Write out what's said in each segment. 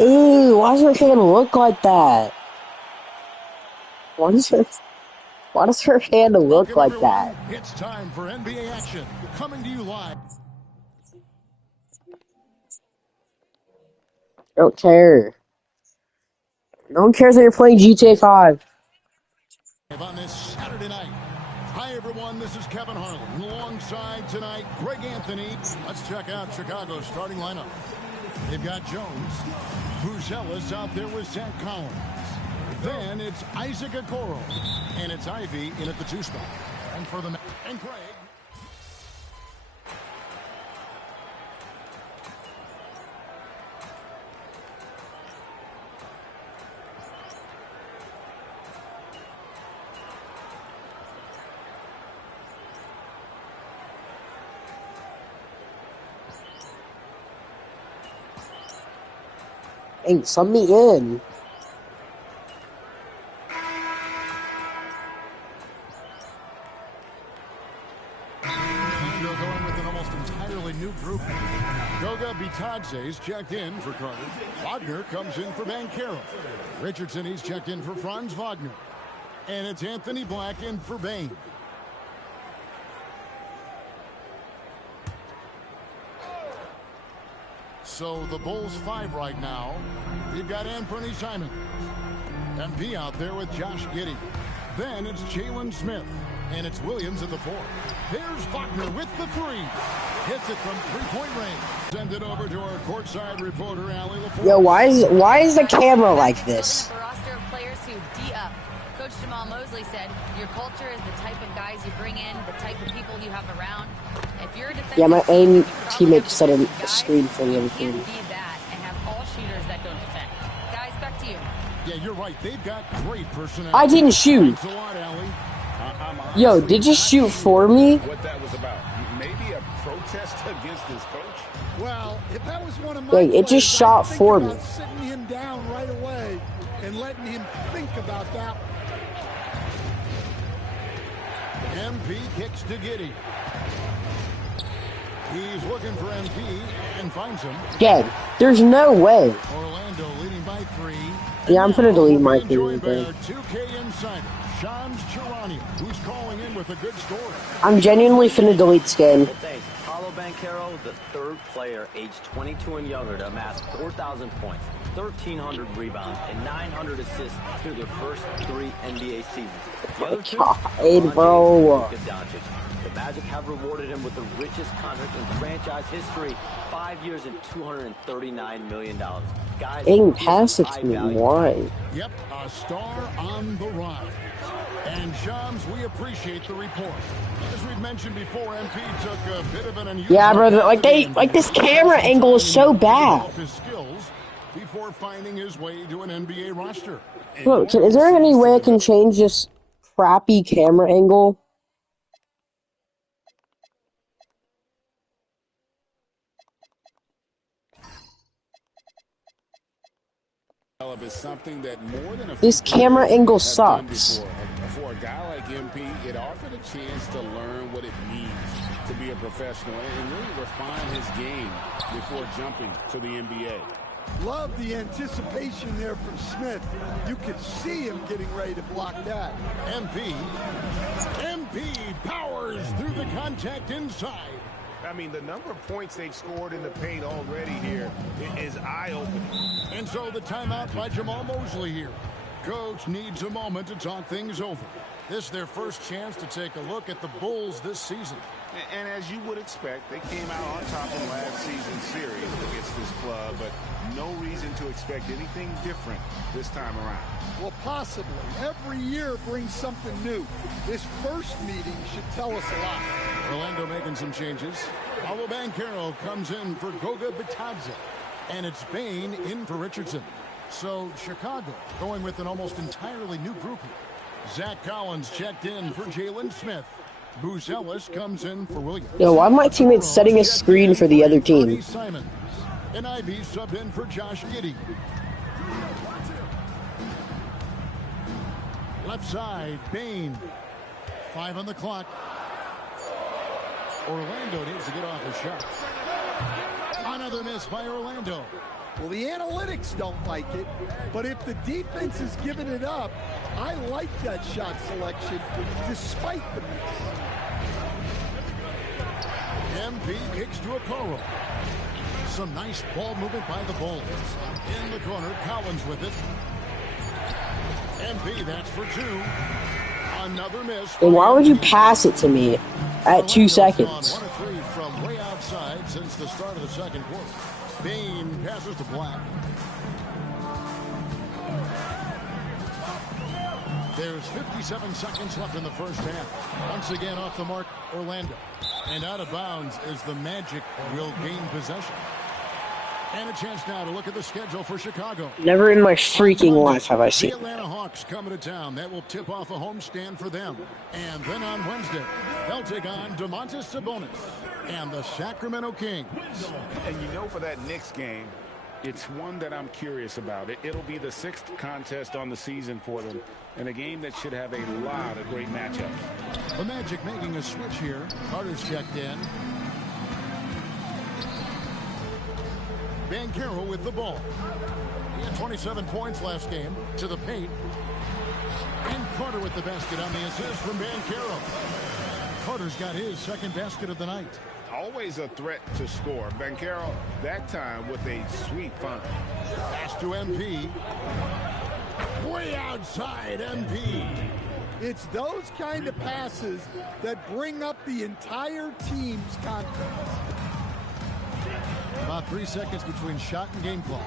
Ooh, why does her hand look like that? Why does her hand look like that? It's time for NBA action. Coming to you live. Don't care. No one cares that you're playing GTA 5. On this Saturday night. Hi, everyone. This is Kevin Harlan. Alongside tonight, Greg Anthony. Let's check out Chicago's starting lineup. They've got Jones. Buzelis out there with Zach Collins. Then it's Isaac Okoro. And it's Ivy in at the 2 spot. And for the... And Greg. Hey, sub me in. Going with an almost entirely new group. Goga Bitadze's checked in for Carter. Wagner comes in for Banchero. Richardson, he's checked in for Franz Wagner. And it's Anthony Black in for Bane. So the Bulls 5 right now. You've got Anthony Simons. MP out there with Josh Giddey. Then it's Jalen Smith. And it's Williams at the 4. There's Wagner with the 3. Hits it from three-point range. Send it over to our courtside reporter, Allie LaForce. Yo, why is the camera like this? A roster of players who D up. Coach Jamal Mosley said, your culture is the type of guys you bring in, the type of people you have around. If you're a defensive Yeah, my aim teammate team, set a screen for the other you team. can't be that and have all shooters that don't defend. Guys, back to you. Yeah, you're right. They've got great personality. I didn't shoot. Thanks a lot, Allie. Yo, did you shoot for me? What that was about? Maybe a protest against his coach? Well, if that was one of my Yeah, it just shot for me. Sitting him down right away and letting him think about that. MP kicks to Giddey. He's looking for MP and finds him. Dead. There's no way. Orlando leading by 3. Yeah, I'm gonna delete my joined thing. by our 2K insider, Shams Charania, who's calling in with a good story. I'm genuinely finna delete skin. Well, thanks. Paolo Banchero, the 3rd player aged 22 and younger to amass 4,000 points, 1,300 rebounds, and 900 assists through their first 3 NBA seasons. The other 2, God, bro. Luka Doncic. The Magic have rewarded him with the richest contract in franchise history, 5 years and $239 million. Guys, Aim pass it to me, why? Yep, a star on the rise. And Shams, we appreciate the report. As we've mentioned before, MP took a bit of an unusual... Yeah, brother, like this camera angle is so bad. ...his skills before finding his way to an NBA roster. Look, is there any way I can change this crappy camera angle? Is something that more than This camera angle sucks. For a guy like MP, it offered a chance to learn what it means to be a professional and really refine his game before jumping to the NBA. Love the anticipation there from Smith. You could see him getting ready to block that. MP powers through the contact inside. I mean, the number of points they've scored in the paint already here is eye-opening. And so the timeout by Jamal Mosley here. Coach needs a moment to talk things over. This is their first chance to take a look at the Bulls this season. And as you would expect, they came out on top in last season's series against this club, but no reason to expect anything different this time around. Well, possibly. Every year brings something new. This first meeting should tell us a lot. Orlando making some changes. Paolo Banchero comes in for Goga Bitadze. And it's Bane in for Richardson. So Chicago going with an almost entirely new group here. Zach Collins checked in for Jalen Smith. Buzelis comes in for Williams. Yo, why are my teammates setting a screen for the other team? Simons. And Ivy subbed in for Josh Giddey. Left side, Bane. 5 on the clock. Orlando needs to get off a shot. Another miss by Orlando. Well, the analytics don't like it, but if the defense is giving it up, I like that shot selection despite the miss. MP kicks to Okoro. Some nice ball movement by the Bulls. In the corner, Collins with it. MP, that's for 2. Another miss. And why would you pass it to me at 2 seconds? 1 of 3 from way outside since the start of the second quarter. Bain passes to Black. There's 57 seconds left in the first half. Once again off the mark, Orlando. And out of bounds is the Magic will gain possession. And a chance now to look at the schedule for Chicago. Never in my freaking life have I seen the Atlanta Hawks coming to town. That will tip off a homestand for them. And then on Wednesday, they'll take on Domantas Sabonis and the Sacramento Kings. And you know, for that Knicks game, it's one that I'm curious about. It'll be the 6th contest on the season for them, and a game that should have a lot of great matchups. The Magic making a switch here. Carter's checked in. Banchero with the ball. He had 27 points last game. To the paint. And Carter with the basket on the assist from Banchero. Carter's got his second basket of the night. Always a threat to score. Banchero, that time with a sweet find. Pass to MP. Way outside MP. It's those kind of passes that bring up the entire team's confidence. About 3 seconds between shot and game clock.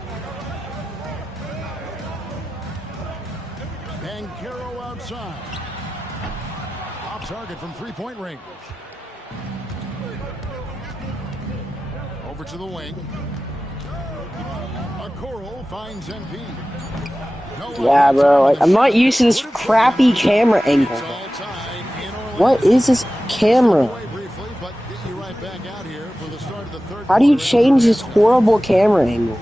Banchero outside. Off target from three-point range. Over to the wing. Okoro finds MP. Yeah, bro. Like, I'm not used to this crappy camera angle. What is this camera? How do you change this horrible camera angle?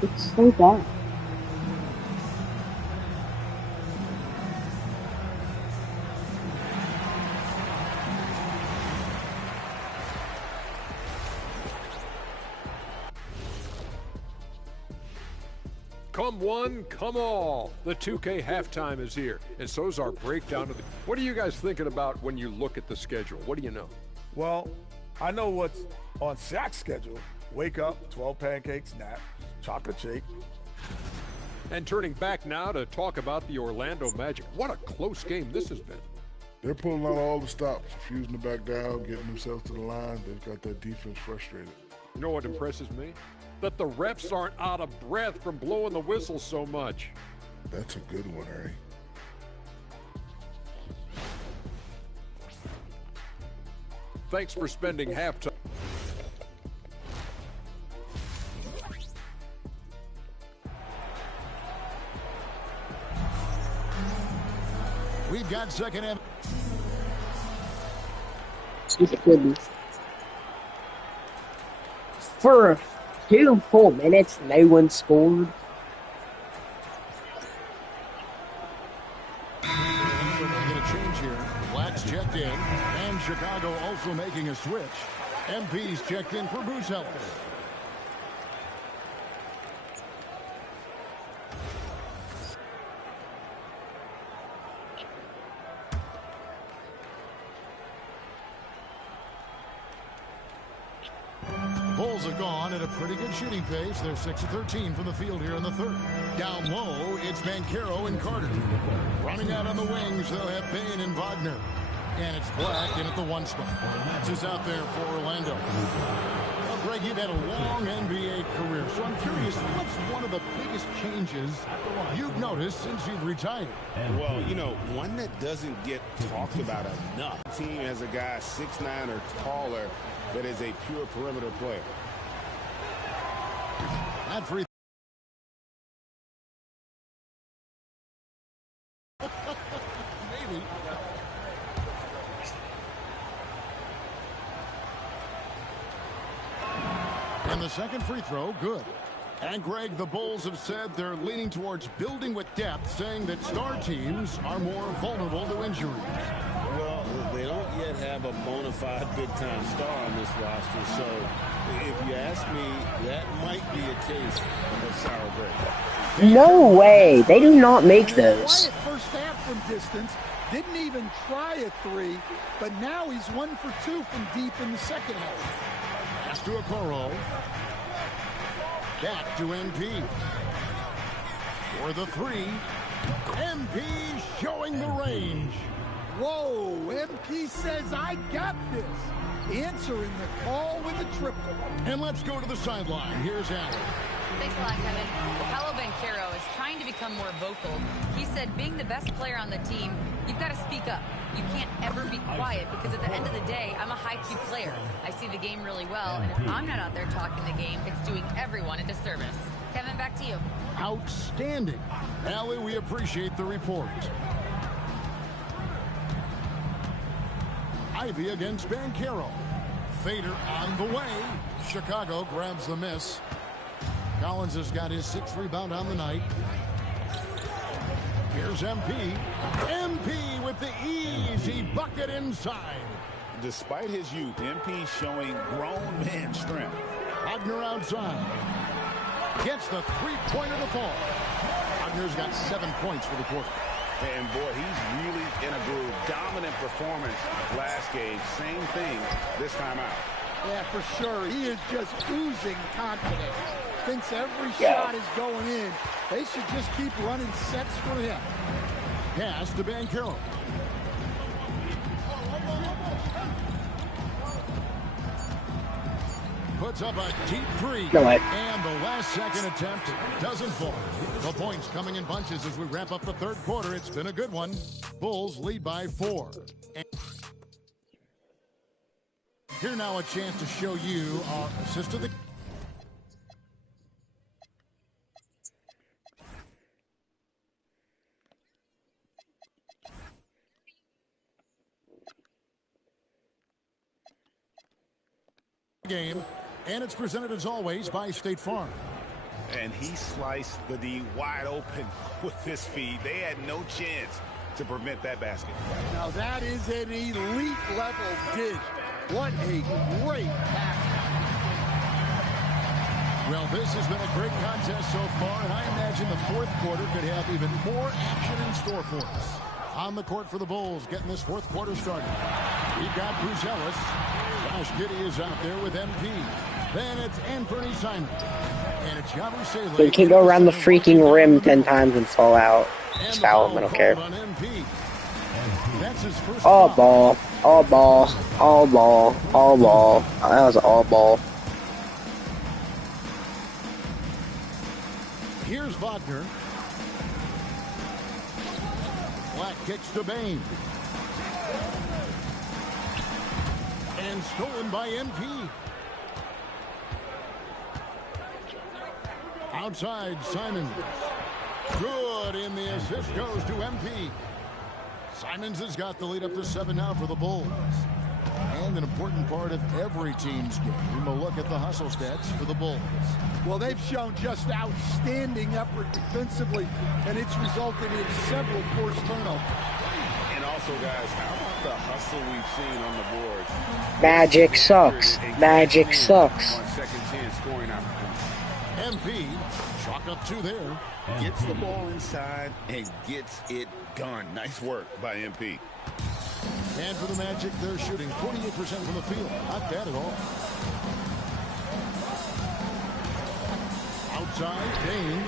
It's so bad. Come one, come all. The 2K halftime is here, and so's our breakdown of the... What are you guys thinking about when you look at the schedule? What do you know? Well, I know what's on Shaq's schedule. Wake up, 12 pancakes, nap, chocolate shake. And turning back now to talk about the Orlando Magic. What a close game this has been. They're pulling out all the stops, refusing to back down, getting themselves to the line. They've got that defense frustrated. You know what impresses me? That the refs aren't out of breath from blowing the whistle so much. That's a good one, Harry. Thanks for spending halftime. We've got second half. Stupid goodness. For 2 full minutes, no one scored. We're going to change here. Black's checked in, and Chicago also making a switch. MP's checked in for Bruce Ellis. Bulls have gone at a pretty good shooting pace. They're 6 of 13 from the field here in the third. Down low, it's Banchero and Carter. Running out on the wings, they'll have Bain and Wagner. And it's Black in at the 1 spot. That's just out there for Orlando. Well, Greg, you've had a long NBA career, so I'm curious, what's one of the biggest changes you've noticed since you've retired? Well, you know, one that doesn't get talked about enough. The team has a guy 6'9" or taller that is a pure perimeter player. That free. Maybe. And the second free throw, good. And Greg, the Bulls have said they're leaning towards building with depth, saying that star teams are more vulnerable to injuries. Well, they don't yet have a bona fide big-time star on this roster. So if you ask me, that might be a case of sour grapes. No way. They do not make those. Quiet first half from distance. Didn't even try a three, but now he's 1 for 2 from deep in the second half. Pass to Okoro. Back to MP. For the three. MP showing the range. Whoa, MP says, I got this. Answering the call with a triple. And let's go to the sideline. Here's Allen. Thanks a lot, Kevin. Paolo Banchero is trying to become more vocal. He said being the best player on the team, you've got to speak up. You can't ever be quiet because at the end of the day, I'm a high-Q player. I see the game really well, and if I'm not out there talking the game, it's doing everyone a disservice. Kevin, back to you. Outstanding. Allie, we appreciate the report. Ivy against Banchero. Fader on the way. Chicago grabs the miss. Collins has got his 6th rebound on the night. Here's MP. MP with the easy bucket inside. Despite his youth, MP showing grown man strength. Wagner outside. Gets the three-pointer to fall. Wagner's got 7 points for the quarter. And boy, he's really in a groove. Dominant performance last game. Same thing this time out. Yeah, for sure. He is just oozing confidence. Thinks every shot is going in. They should just keep running sets for him. Pass to Banchero. Puts up a deep three. No way. And the last second attempt doesn't fall. The points coming in bunches as we wrap up the third quarter. It's been a good one. Bulls lead by 4. And here now a chance to show you our assist to the game. And it's presented as always by State Farm. And he sliced the D wide open with this feed. They had no chance to prevent that basket. Now that is an elite level dish. What a great pass. Well, this has been a great contest so far, and I imagine the fourth quarter could have even more action in store for us. On the court for the Bulls, getting this fourth quarter started. We've got Bruce Ellis. Josh Giddey is out there with MP. Then it's Anthony Simon. And it's Yabu Saleh. You can go around the freaking rim 10 times and fall out. Just foul him, I don't care. All ball. All ball. All ball. All ball. That was all ball. Here's Wagner. Black kicks to Bain. And stolen by MP. Outside, Simons. Good, and the assist goes to MP. Simons has got the lead up to 7 now for the Bulls. And an important part of every team's game, a look at the hustle stats for the Bulls. Well, they've shown just outstanding effort defensively, and it's resulted in several forced turnovers. And also, guys, how about the hustle we've seen on the boards? Magic sucks. Magic sucks. On second chance scoring opportunity. MP, chalk up 2 there. Gets the ball inside and gets it done. Nice work by MP. And for the Magic, they're shooting 48% from the field. Not bad at all. Outside, Dane.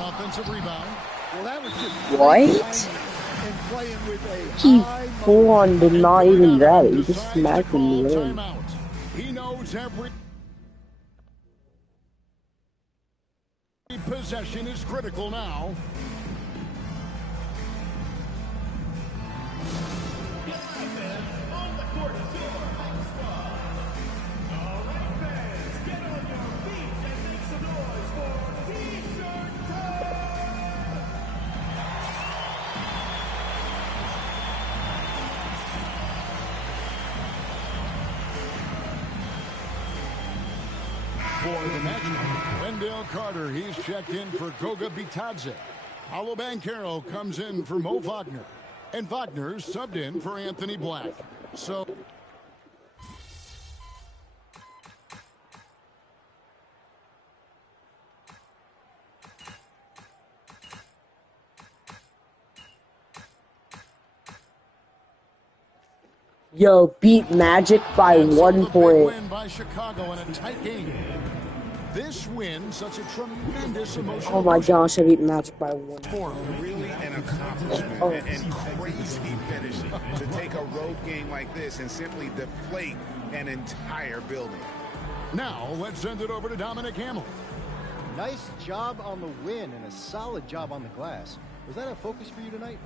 Offensive rebound. Well, that was just What? and playing with a He high full-on did not even grab it. He just smacked him in the rim. He knows every possession is critical now. For the Magic, Wendell Carter, he's checked in for Goga Bitadze. Paolo Banchero comes in for Mo Wagner. And Wagner subbed in for Anthony Black. So Yo, beat Magic by and so 1 the big point. win by Chicago in a tight game. This win sets a tremendous emotional Oh my motion gosh, I beat Magic by 1. for them. Really an accomplishment Oh. and crazy finish to take a road game like this and simply deflate an entire building. Now let's send it over to Dominic Hamlin. Nice job on the win and a solid job on the glass. Was that a focus for you tonight?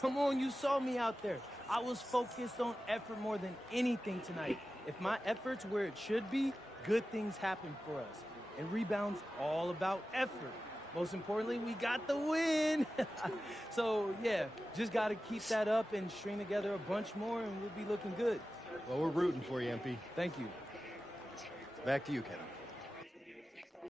Come on, you saw me out there. I was focused on effort more than anything tonight. If my effort's where it should be, good things happen for us. And rebounds all about effort. Most importantly, we got the win. So, yeah, just got to keep that up and string together a bunch more, and we'll be looking good. Well, we're rooting for you, MP. Thank you. Back to you, Kevin.